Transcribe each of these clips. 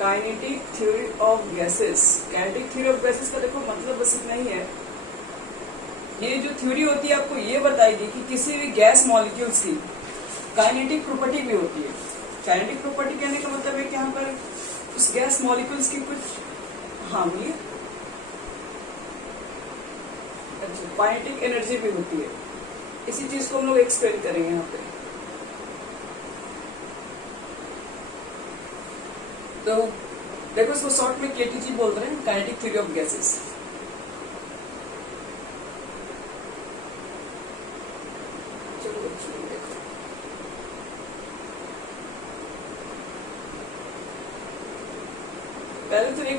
Kinetic theory of gases. Kinetic theory of gases का देखो मतलब बस इतना ही है, ये जो थ्योरी होती है आपको ये बताएगी कि किसी भी गैस मॉलिक्यूल्स की काइनेटिक प्रॉपर्टी भी होती है। काइनेटिक प्रॉपर्टी कहने का मतलब है कि यहाँ पर उस गैस मॉलिक्यूल्स की कुछ बोलिए अच्छा काइनेटिक एनर्जी भी होती है। इसी चीज को हम लोग एक्सप्लेन करेंगे यहाँ पे। तो देखो इसको शॉर्ट में केटीजी बोलते हैं, काइनेटिक थ्योरी ऑफ गैसेस।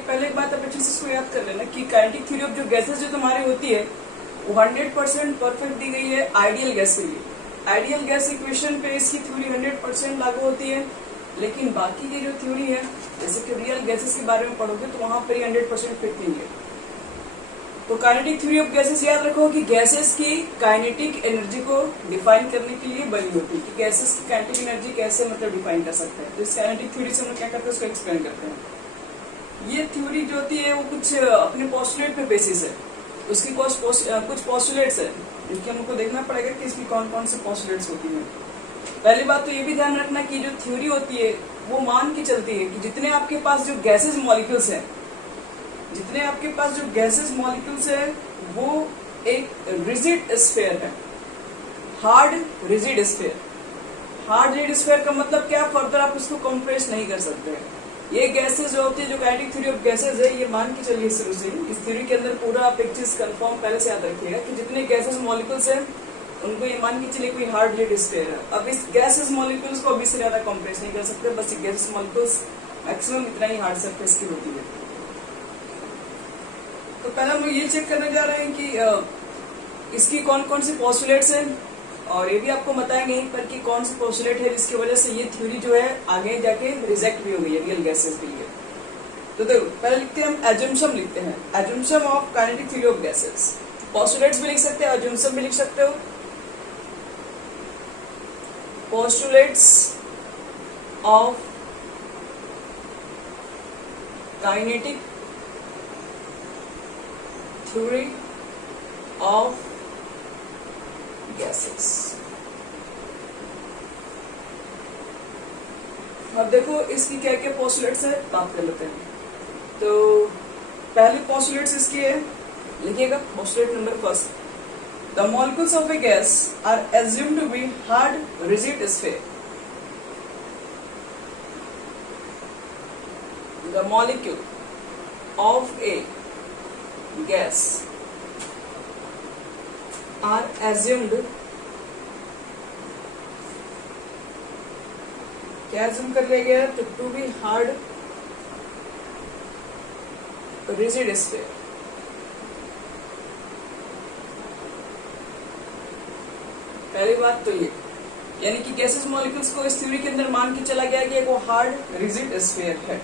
पहले एक बात आप अच्छे से इसको याद कर लेना कि काइनेटिक थ्योरी ऑफ जो गैसेस जो तुम्हारी होती है वो 100% परफेक्ट दी गई है आइडियल गैस के लिए। आइडियल गैस इक्वेशन पे इसकी थ्योरी 100% लागू होती है, लेकिन बाकी की जो थ्योरी है जैसे कि रियल गैसेस के बारे में पढ़ोगे तो वहां पर 100% फिट नहीं है। तो काइनेटिक थ्योरी ऑफ गैसेस याद रखो कि गैसेस की काइनेटिक एनर्जी को डिफाइन करने के लिए बनी होती है कि गैसेस की काइनेटिक एनर्जी कैसे मतलब डिफाइन कर सकते हैं। तो इस काइनेटिक थ्योरी से हम लोग क्या करते हैं उसको एक्सप्लेन करते हैं। ये थ्योरी जो होती है वो कुछ अपने पोस्टुलेट पे बेसिस है, उसकी कुछ पोस्टुलेट्स है जिनकी हमको देखना पड़ेगा कि इसकी कौन कौन से पोस्टुलेट्स होती हैं। पहली बात तो ये भी ध्यान रखना कि जो थ्योरी होती है वो मान के चलती है कि जितने आपके पास जो गैसेस मॉलिक्यूल्स हैं, जितने आपके पास जो गैसेस मॉलिक्यूल्स है वो एक रिजिड स्फीयर है, hard rigid sphere. Hard rigid sphere का मतलब क्या, फर्दर आप उसको कंप्रेस नहीं कर सकते। ये गैसेस जो होती है जो काइनेटिक थ्योरी ऑफ गैसेस है ये मान के चलिए शुरू से इस थ्योरी के अंदर पूरा आप एक चीज कंफर्म पहले से याद रखिएगा कि जितने गैसेस मॉलिक्यूल्स हैं उनको ये मान के चलिए कोई हार्ड रिजिड स्फीयर है। अब इस गैसेस मॉलिक्यूल्स को अभी से ज्यादा कंप्रेस नहीं कर सकते, बस ये गैसेस मॉलिक्यूल्स मैक्सिमम इतना ही हार्ड सरफेस की होती है। तो पहले हम ये चेक करने जा रहे हैं कि इसकी कौन कौन सी पोस्टुलेट्स हैं, और ये भी आपको बताएंगे यहीं पर कि कौन सी पोस्टुलेट है जिसकी वजह से ये थ्योरी जो है आगे जाके रिजेक्ट भी हो गई है रियल गैसेस के लिए। तो देखो पहले लिखते हैं हम एजम्पशन लिखते हैं, assumption of kinetic theory of gases. Postulates भी लिख सकते हो, एजम्पशन भी लिख सकते हो। Postulates of kinetic theory of gases. अब देखो इसकी क्या क्या पोस्टुलेट्स है बात कर लेते हैं। तो पहली पोस्टुलेट्स इसकी है, लिखिएगा postulate number first, the molecules of a gas are assumed to be hard rigid sphere. The molecule of a gas are assumed, क्या assume कर लिया गया to be hard rigid sphere। पहली बात तो ये यानी कि गैसेस मॉलिक्यूल्स को इस थ्योरी के अंदर मान के चला गया कि वो हार्ड रिजिड स्फीयर है।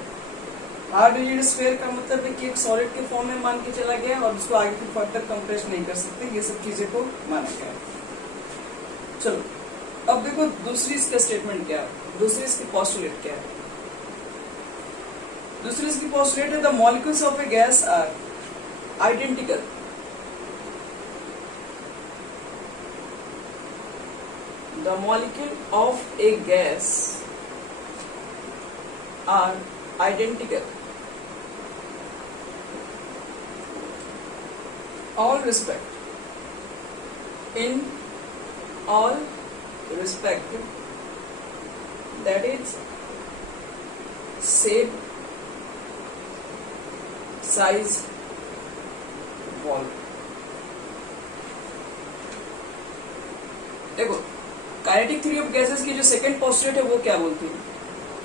हार्ड रिजिड स्फीयर का मतलब है कि एक सॉलिड के फॉर्म में मान के चला गया और उसको आगे फिर फर्दर कंप्रेस नहीं कर सकते, ये सब चीजें को माना गया। चलो अब देखो दूसरी इसका स्टेटमेंट क्या है, दूसरी इसकी पोस्टुलेट क्या है। दूसरी इसकी पोस्टुलेट है the molecules of a gas are identical. The molecule of a gas are identical all respect, in all respect, that is shape, size, volume। देखो काइनेटिक थ्योरी ऑफ गैसेस की जो सेकंड पोस्टुलेट है वो क्या बोलती है,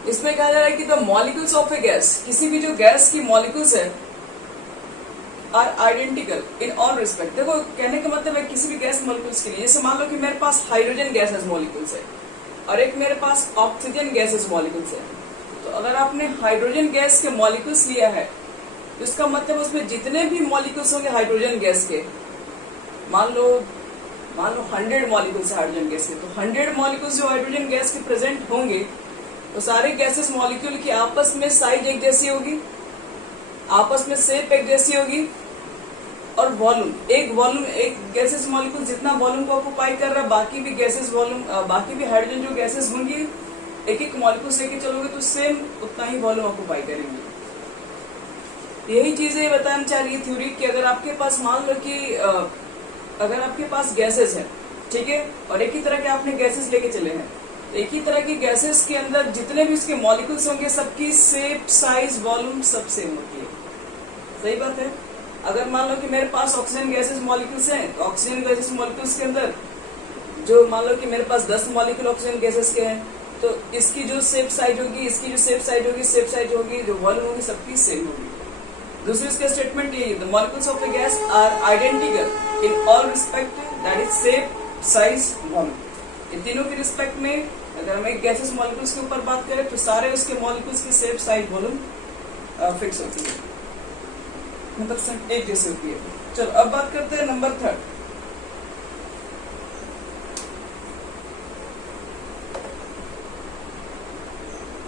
इसमें कहा जा रहा है कि the molecules of a gas, किसी भी जो गैस की मॉलिक्यूल्स है are identical in all respect. देखो कहने का मतलब है किसी भी गैस मॉलिक्यूल्स के लिए, जैसे मान लो कि मेरे पास हाइड्रोजन गैसेस मॉलिक्यूल्स है और एक मेरे पास ऑक्सीजन गैसेस मॉलिक्यूल्स है। तो अगर आपने हाइड्रोजन गैस के मॉलिक्यूल्स लिया है तो इसका मतलब उसमें जितने भी मॉलिक्यूल्स होंगे हाइड्रोजन गैस के, मान लो 100 मॉलिक्यूल्स हाइड्रोजन गैस के, तो 100 मॉलिक्यूल्स जो हाइड्रोजन गैस के प्रेजेंट होंगे तो सारे गैसेस मॉलिक्यूल की आपस में साइज एक जैसी होगी, आपस में शेप एक जैसी होगी, और वॉल्यूम एक गैसेस मॉलिक्यूल जितना वॉल्यूम को ऑक्युपाई कर रहा है, बाकी भी गैसेस वॉल्यूम, बाकी भी हाइड्रोजन जो गैसेस होंगी एक एक मॉलिक्यूल लेके चलोगे तो सेम उतना ही वॉल्यूम ऑक्युपाई करेंगे। यही चीजें बताना चाह रही है थ्योरी कि अगर आपके पास मान लो कि अगर आपके पास गैसेस है, ठीक है, और एक ही तरह के आपने गैसेस लेके चले हैं, तो एक ही तरह की गैसेस के अंदर जितने भी उसके मॉलिक्यूल्स होंगे सबकी शेप, साइज, वॉल्यूम सब सेम होती है। सही बात है। अगर मान लो कि मेरे पास ऑक्सीजन गैसेस मॉलिक्यूल्स हैं, तो ऑक्सीजन गैसेस मॉलिक्यूल्स के अंदर जो मान लो कि मेरे पास 10 मॉलिक्यूल ऑक्सीजन गैसेस के हैं, तो इसकी जो शेप साइज होगी, इसकी जो शेप साइज होगी, जो वॉल्यूम होगी, सबकी सेम होगी। दूसरी इसका स्टेटमेंट ये है, the molecules of a gas are identical in all respect, that is shape, size, volume. इन तीनों के रिस्पेक्ट में अगर हम एक गैसेस मॉलिक्यूल्स के ऊपर बात करें तो सारे उसके मॉलिक्यूल्स की शेप, साइज, वॉल्यूम फिक्स होती है, मतलब एक जैसी होती है। चलो अब बात करते हैं नंबर 3।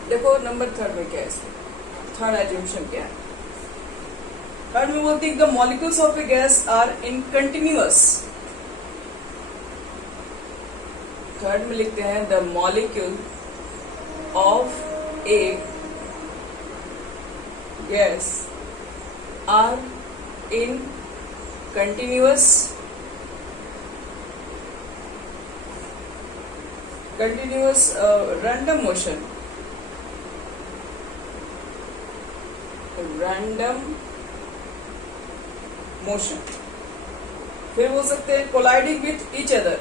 देखो नंबर 3 में क्या है, थर्ड एज्यूम्पशन क्या है। थर्ड में बोलती है the molecules of a gas are in continuous. Third में लिखते हैं the molecule of a gas are in continuous random motion, फिर बोल सकते हैं colliding with each other,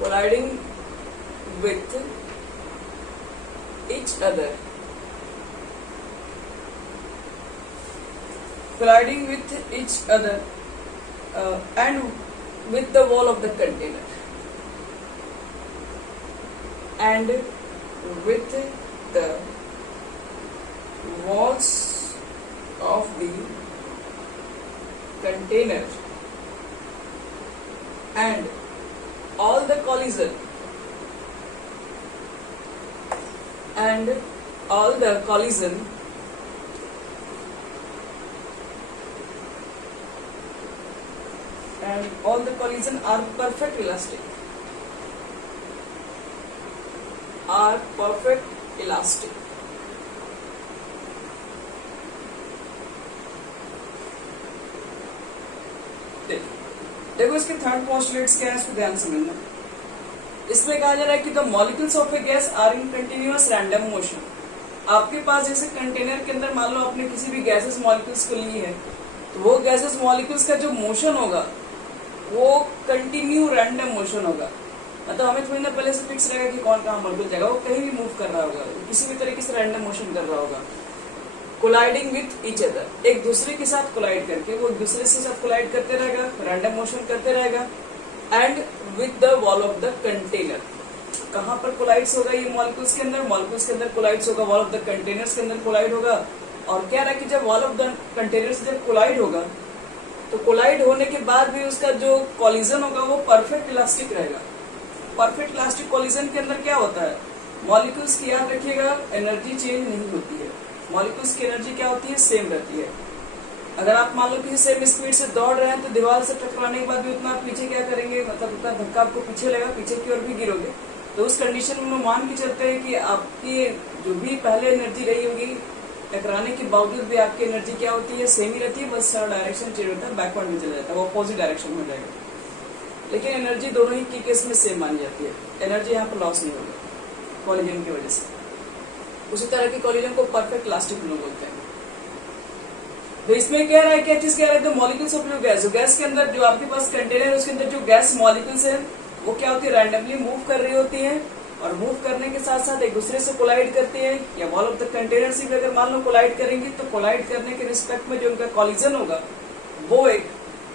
colliding with each other, and with the wall of the container, and with the walls of the container, and all the collision and all the collision are perfect elastic, देखो इसके third postulates क्या है, इसको ध्यान समझना। इसमें कहा जा रहा है कि the molecules of a gas are in continuous random motion. आपके पास जैसे कंटेनर के अंदर मान लो आपने किसी भी गैसेस मॉलिक्यूल्स को ली है, तो वो गैसेस मॉलिक्यूल्स का जो मोशन होगा वो कंटिन्यू रैंडम मोशन होगा। मतलब हमें थोड़ी ना पहले से फिक्स रहेगा कि कौन कहाँ मॉलिक्यूल जाएगा, वो कहीं भी मूव कर रहा होगा, किसी भी तरीके से रैंडम मोशन कर रहा होगा। कोलाइडिंग विथ ईच अदर, एक दूसरे के साथ कोलाइड करके, वो एक दूसरे के साथ कोलाइड करते रहेगा, रैंडम मोशन करते रहेगा। And with the wall of the container, कहाँ पर कोलाइड्स होगा ये मॉलिक्यूल्स के अंदर कोलाइड्स होगा, वॉल ऑफ द कंटेनर्स के अंदर कोलाइड होगा। और क्या रहा कि जब वॉल ऑफ द कंटेनर्स जब कोलाइड होगा तो कोलाइड होने के बाद भी उसका जो कॉलिजन होगा वो परफेक्ट इलास्टिक रहेगा। परफेक्ट इलास्टिक कॉलिजन के अंदर क्या होता है, मॉलिक्यूल्स की याद रखिएगा एनर्जी चेंज नहीं होती है, मॉलिक्यूल्स की एनर्जी क्या होती है, सेम रहती है। अगर आप मान लो किसी सेम स्पीड से दौड़ रहे हैं तो दीवार से टकराने के बाद भी उतना पीछे क्या करेंगे, मतलब उतना धक्का आपको पीछे लगेगा, पीछे की ओर भी गिरोगे। तो उस कंडीशन में मान के चलते हैं कि आपकी जो भी पहले एनर्जी रही होगी टकराने के बावजूद भी आपकी एनर्जी क्या होती है, सेम ही रहती है, बस डायरेक्शन चेंज होता है, बैकवर्ड में चला जाता है, वो अपोजिट डायरेक्शन में हो जाएगा। लेकिन एनर्जी दोनों ही की केस में सेम मानी जाती है, एनर्जी यहाँ पर लॉस नहीं होगी कॉलिजन की वजह से। उसी तरह की कॉलिजन को परफेक्ट इलास्टिक लोग बोलते हैं। तो इसमें कह रहा है, क्या चीज कह रहा है, तो मॉलिक्यूल्स ऑफ गैस के अंदर जो आपके पास कंटेनर है उसके अंदर जो गैस मॉलिक्यूल्स है वो क्या होती है, रैंडमली मूव कर रही होती है, और मूव करने के साथ साथ एक दूसरे से कोलाइड करती है, या वॉल ऑफ द कंटेनर से भी अगर मान लो कोलाइड करेंगी तो कोलाइड करने के रिस्पेक्ट में जो उनका कॉलिजन होगा वो एक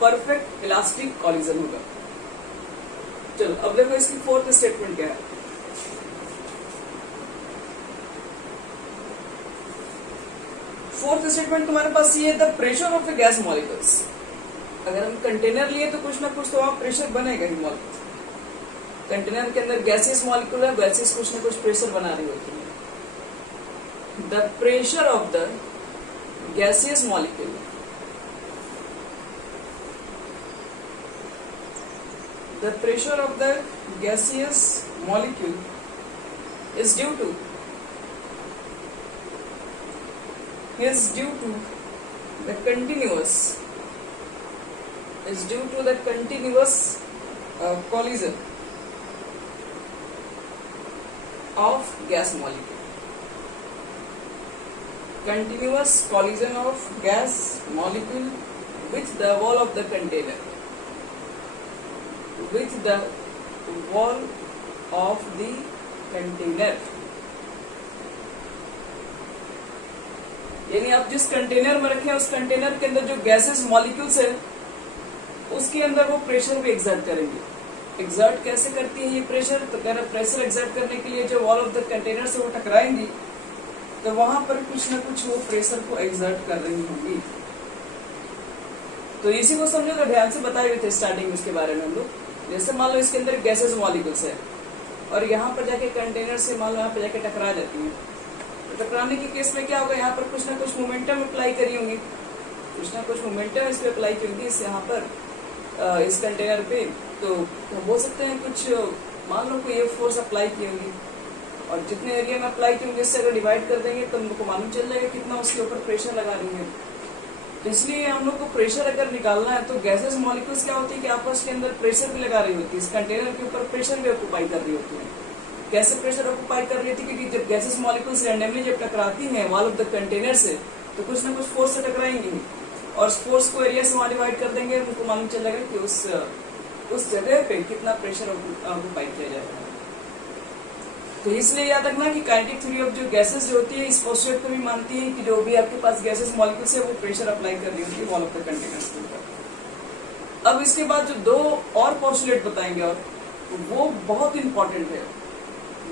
परफेक्ट इलास्टिक कॉलिजन होगा। चलो अब देखो इसकी फोर्थ स्टेटमेंट क्या है। फोर्थ स्टेटमेंट तुम्हारे पास ये है, the pressure of a gas molecules. अगर हम कंटेनर लिए तो कुछ ना कुछ तो वहां प्रेशर बनेगा ही मॉलिक्यूल्स। कंटेनर के अंदर गैसेस मॉलिक्यूल है, गैसेस कुछ ना कुछ प्रेशर बना रही होती है. The pressure of the gaseous molecule the pressure of the gaseous molecule is due to the continuous collision of gas molecule. Continuous collision of gas molecule with the wall of the container. With the wall of the container. यानी आप जिस container में रखें उस container के अंदर जो gases molecules है उसके अंदर वो प्रेशर भी एग्जर्ट करेंगे. एग्जर्ट कैसे करती है ये प्रेशर? तो कह रहे प्रेशर एग्जर्ट करने के लिए जो वॉल ऑफ द कंटेनर से वो टकराएंगी तो वहां पर कुछ ना कुछ वो प्रेशर को एग्जर्ट कर रही होंगी. तो इसी को समझो, तो ध्यान से बताए हुए थे स्टार्टिंग में इसके बारे में हम लोग. जैसे मान लो इसके अंदर गैसेस मॉलिक्यूल्स है और यहाँ पर जाके कंटेनर से मान लो यहाँ पर जाके टकरा जाती है. तो टकराने के केस में क्या होगा, यहाँ पर कुछ ना कुछ मोमेंटम अप्लाई करी होंगी, कुछ ना कुछ मोमेंटम इस पे अप्लाई की होगी इस यहाँ पर इस कंटेनर पे. तो बोल सकते हैं कुछ मान लो कोई ये फोर्स अप्लाई की होगी और जितने एरिया में अप्लाई की होंगे इससे अगर डिवाइड कर देंगे तो हमको मालूम चल जाएगा कितना उसके ऊपर प्रेशर लगा रही है. तो इसलिए हम लोग को प्रेशर अगर निकालना है तो गैसेस मॉलिक्यूल्स क्या होती है कि आपस के अंदर प्रेशर भी लगा रही होती है, इस कंटेनर के ऊपर प्रेशर भी ऑक्यूपाई कर रही होती है. कैसे प्रेशर ऑक्यूपाई कर रही होती है? क्योंकि जब गैसेस मॉलिक्यूल्स रैंडमली जब टकराती हैं वॉल ऑफ द कंटेनर से तो कुछ ना कुछ फोर्स से टकराएंगी और उस फोर्स को एरिया से वहां डिवाइड कर देंगे. उनको मालूम चल जाएगा कि उस जगह पे कितना प्रेशर ऑक्यूपाई किया जाएगा. तो इसलिए याद रखना कि काइनेटिक थ्योरी ऑफ जो गैसेस जो होती है इस पोस्टुलेट को भी मानती है कि जो भी आपके पास गैसेस मॉलिक्यूल्स है वो प्रेशर अप्लाई कर रही होती है वॉल ऑफ द कंटेनर्स के ऊपर. अब इसके बाद जो दो और पोस्टुलेट बताएंगे और वो बहुत इंपॉर्टेंट है,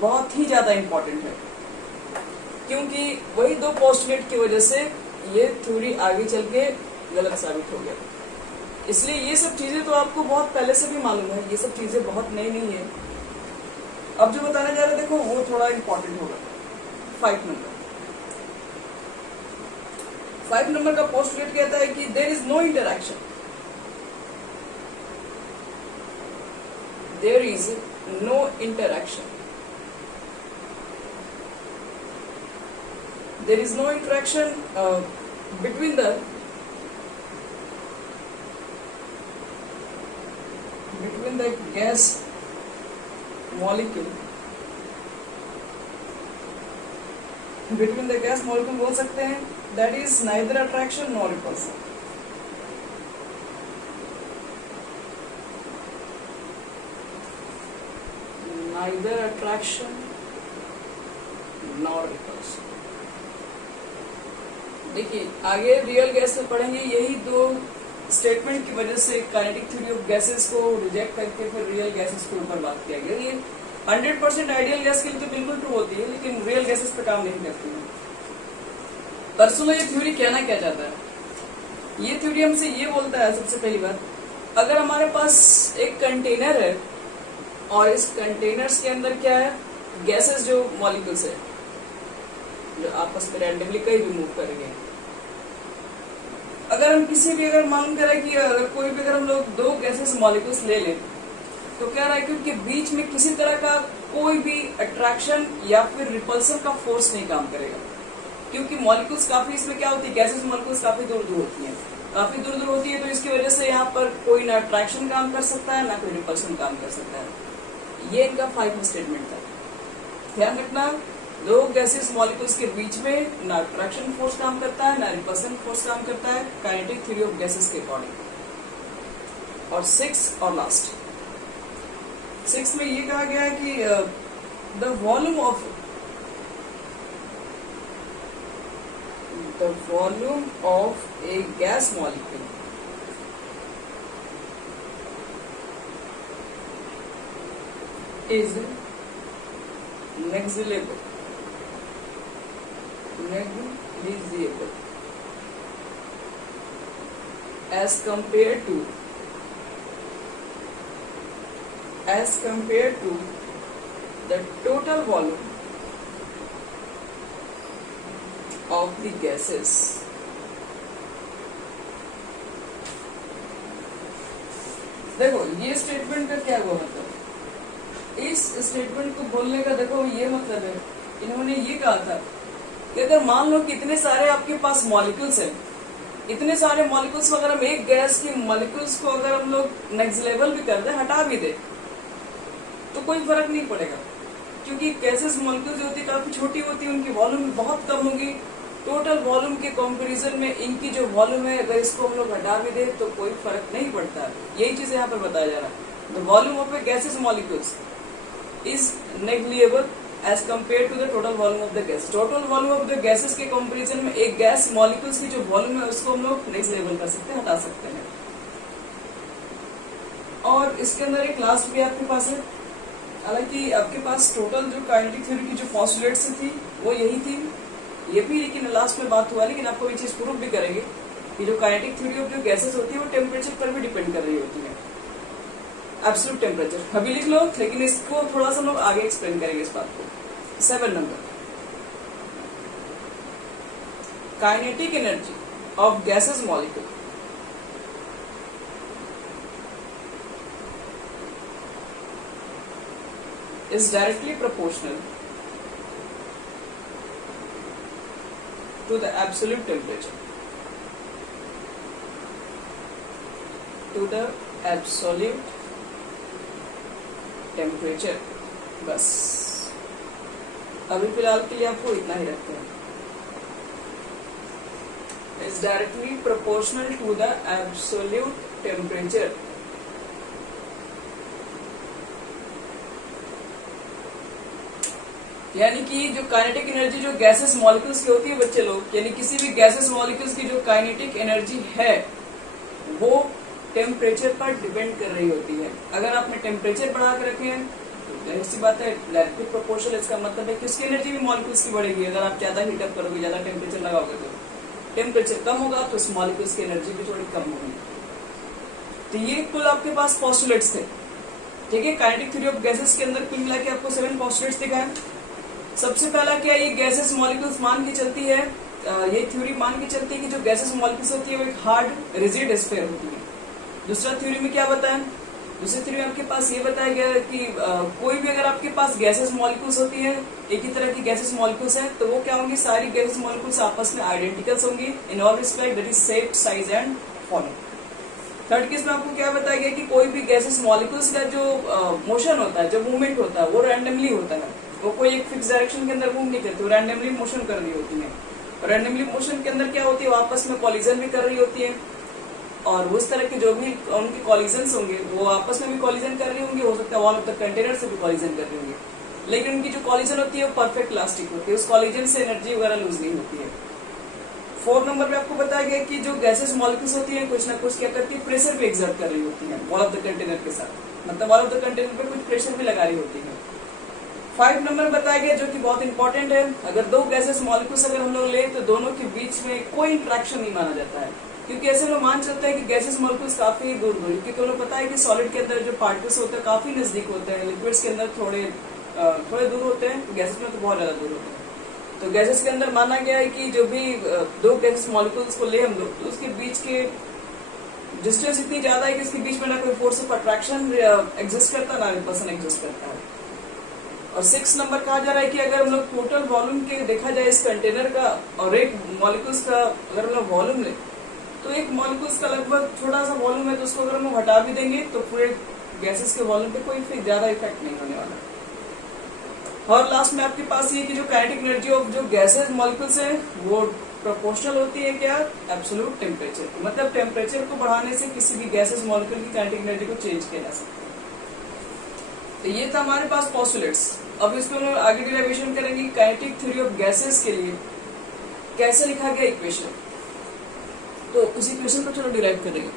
बहुत ही ज्यादा इंपॉर्टेंट है, क्योंकि वही दो पोस्टुलेट की वजह से ये थ्योरी आगे चल के गलत साबित हो गया. इसलिए ये सब चीजें तो आपको बहुत पहले से भी मालूम है, ये सब चीजें बहुत नई नहीं है. अब जो बताने जा रहे हैं देखो वो थोड़ा इंपॉर्टेंट होगा. 5 नंबर का पोस्टुलेट कहता है कि there is no interaction, there is no interaction, there is no interaction between the gas molecule, between the gas molecule बोल सकते हैं, that is neither attraction nor repulsion. Neither attraction nor repulsion. देखिए आगे real gas में पढ़ेंगे, यही दो statement की वजह से काइनेटिक थ्योरी ऑफ गैसेस को रिजेक्ट करके फिर रियल गैसेस के ऊपर बात किया गया. ये 100% आइडियल गैस के लिए तो बिल्कुल ट्रू होती है लेकिन रियल गैसेस पे काम नहीं करती है. परसों ये थ्योरी कहना क्या चाहता है? ये थ्योरी हमसे ये बोलता है सबसे पहली बात, अगर हमारे पास एक कंटेनर है और इस कंटेनर्स के अंदर क्या है, गैसेस जो मॉलिक्यूल्स है जो आपस में रैंडमली कहीं भी मूव करेंगे. अगर हम किसी भी अगर मालूम करें कि अगर कोई भी अगर हम लोग दो गैसेस मॉलिक्यूल्स ले लें तो क्या रहा है कि उनके बीच में किसी तरह का कोई भी अट्रैक्शन या फिर रिपल्सन का फोर्स नहीं काम करेगा, क्योंकि मॉलिक्यूल्स काफी इसमें क्या होती है, गैसेस मॉलिक्यूल्स काफी दूर दूर होती हैं, काफी दूर दूर होती है. तो इसकी वजह से यहाँ पर कोई ना अट्रैक्शन काम कर सकता है ना कोई रिपल्सन काम कर सकता है. ये इनका 5 स्टेटमेंट था. ध्यान रखना, दो गैसेस मॉलिक्यूल्स के बीच में ना अट्रैक्शन फोर्स काम करता है ना रिपल्सन फोर्स काम करता है काइनेटिक थ्योरी ऑफ गैसेस के अकॉर्डिंग. और 6 और लास्ट 6 में ये कहा गया है कि the volume of a gas molecule is negligible as compared to as compared to the total volume of the gases. देखो ये स्टेटमेंट का क्या हुआ, मतलब इस स्टेटमेंट को बोलने का देखो ये मतलब है, इन्होंने ये कहा था कि अगर मान लो कि इतने सारे आपके पास मॉलिक्यूल्स हैं, इतने सारे मॉलिक्यूल्स को अगर हम एक गैस की मॉलिक्यूल्स को अगर हम लोग नेक्स्ट लेवल भी कर दे, हटा भी दे, तो कोई फर्क नहीं पड़ेगा, क्योंकि गैसेस मॉलिक्यूल्स जो होती है काफी छोटी होती है, उनकी वॉल्यूम भी बहुत कम होगी। टोटल वॉल्यूम के कंपैरिजन में इनकी जो वॉल्यूम है, अगर इसको हम लोग हटा भी दे तो कोई फर्क नहीं पड़ता। यही चीज यहाँ पर बताया जा रहा है। The volume of a gases molecules is negligible as compare to the total volume of the gas. Total volume of the gases के कंपैरिजन में एक गैस मॉलिक्यूल्स की जो वॉल्यूम है उसको हम लोग नेग्लिजिबल कर सकते हैं, हटा सकते हैं। और इसके अंदर एक लास्ट भी आपके पास है, हालांकि आपके पास टोटल जो काइनेटिक थ्योरी की जो पॉस्टुलेट्स थी वो यही थी, ये भी लेकिन लास्ट में बात हुआ, लेकिन आपको ये चीज प्रूव भी करेंगे कि जो काइनेटिक थ्योरी ऑफ जो गैसेस होती है वो टेम्परेचर पर भी डिपेंड कर रही होती है, एब्सोल्यूट टेम्परेचर। अभी लिख लो, लेकिन इसको थोड़ा सा लोग आगे एक्सप्लेन करेंगे इस बात को। 7 number, kinetic energy of gases molecule is directly proportional to the absolute temperature. To the absolute temperature. बस अभी फिलहाल के लिए आपको इतना ही रखते हैं। Is directly proportional to the absolute temperature. यानी कि जो काइनेटिक एनर्जी जो गैसेस मॉलिक्यूल्स की होती है बच्चे लोग, यानी किसी भी गैसेस मॉलिक्यूल्स की जो काइनेटिक एनर्जी है वो टेम्परेचर पर डिपेंड कर रही होती है। अगर आपने टेम्परेचर बढ़ा कर रखे हैं तो ऐसी बात है डायरेक्टली प्रोपोर्शनल, इसका मतलब है कि उसकी एनर्जी भी मॉलिक्यूल्स की बढ़ेगी। अगर आप ज्यादा हीटअप करोगे, ज्यादा टेम्परेचर लगाओगे तो टेम्परेचर कम होगा तो उस मॉलिक्यूल्स की एनर्जी भी थोड़ी कम होगी। तो ये कुल आपके पास पॉस्टुलेट्स थे, ठीक है। काइनेटिक थ्योरी ऑफ गैसेस के अंदर कुल मिला के आपको 7 पॉस्टुलेट्स दिखाए। सबसे पहला क्या, ये गैसेस मॉलिक्यूल्स मान के चलती है, ये थ्योरी मान के चलती है कि जो गैसेस मॉलिक्यूल्स होती है वो एक हार्ड रिजिड स्फीयर होती है। दूसरा थ्योरी में क्या बताया, दूसरी थ्योरी में आपके पास ये बताया गया कि कोई भी अगर आपके पास गैसेस मॉलिक्यूल्स होती है, एक ही तरह की गैसेस मॉलिक्यूल्स है, तो वो क्या होंगी, सारी गैसेस मॉलिक्यूल्स आपस में आइडेंटिकल्स होंगी इन all respect, that is shape, size and form. Third case में आपको क्या बताया गया कि कोई भी गैसेस मॉलिक्यूल्स का जो मोशन होता है, जो मूवमेंट होता है वो रैंडमली होता है, वो कोई एक फिक्स डायरेक्शन के अंदर मूव नहीं करती, वो रैंडमली मोशन कर रही होती है। रैंडमली मोशन के अंदर क्या होती है, वो आपस में कॉलिजन भी कर रही होती है, और उस तरह के जो भी उनके कॉलिजन्स होंगे वो आपस में भी कॉलिजन कर रही होंगी, हो सकता है वॉल ऑफ द कंटेनर से भी कॉलिजन कर रही होंगी, लेकिन उनकी जो कॉलिजन होती है वो परफेक्ट इलास्टिक होती है, उस कॉलिजन से एनर्जी वगैरह लूज नहीं होती है। 4 नंबर पे आपको बताया गया कि जो गैसेस मॉलिक्यूल्स होती है कुछ ना कुछ क्या करती है, प्रेशर भी एक्सर्ट कर रही होती है वॉल ऑफ द कंटेनर के साथ, मतलब वॉल ऑफ द कंटेनर पे कुछ प्रेशर भी लगा रही होती है। 5 नंबर बताया गया जो कि बहुत इंपॉर्टेंट है, अगर दो गैसेस मॉलिक्यूल्स अगर हम लोग ले तो दोनों के बीच में कोई इंट्रैक्शन नहीं माना जाता है, क्योंकि ऐसे लोग मान चलते हैं कि गैसेस मॉलिक्यूल्स काफी दूर दूर, क्योंकि उन्हें पता है कि सॉलिड के अंदर जो पार्टिकल्स होते हैं काफी नजदीक होते हैं, लिक्विड्स के अंदर थोड़े दूर होते हैं, गैसेस में तो बहुत ज्यादा दूर होते हैं। तो गैसेस के अंदर माना गया है कि जो भी दो गैसेस मॉलिक्यूल्स को ले हम लोग तो उसके बीच के डिस्टेंस इतनी ज्यादा है कि इसके बीच में ना कोई फोर्स ऑफ अट्रैक्शन एग्जिस्ट करता ना रिपल्सन एग्जिस्ट करता है। और 6 नंबर कहा जा रहा है कि अगर हम लोग टोटल वॉल्यूम के देखा जाए इस कंटेनर का और एक मॉलिक्यूल्स का अगर हम लोग वॉल्यूम ले तो एक मॉलिक्यूल्स का लगभग थोड़ा सा वॉल्यूम है, तो उसको अगर हम हटा भी देंगे तो पूरे गैसेस के वॉल्यूम पे कोई ज्यादा इफेक्ट नहीं होने वाला। और लास्ट में आपके पास ये कि जो काइनेटिक एनर्जी ऑफ जो गैसेस मॉलिक्यूल्स है वो प्रोपोर्शनल होती है क्या, एब्सोल्यूट टेम्परेचर, मतलब टेम्परेचर को बढ़ाने से किसी भी गैसेस मॉलिक्यूल की काइनेटिक एनर्जी को चेंज किया जा सकता है। तो ये था हमारे पास पोस्टुलेट्स। अब इसको हम आगे डिराइवेशन करेंगे काइनेटिक थ्योरी ऑफ गैसेस के लिए कैसे लिखा गया इक्वेशन, तो उस इक्वेशन को चलो डिराइव करेंगे।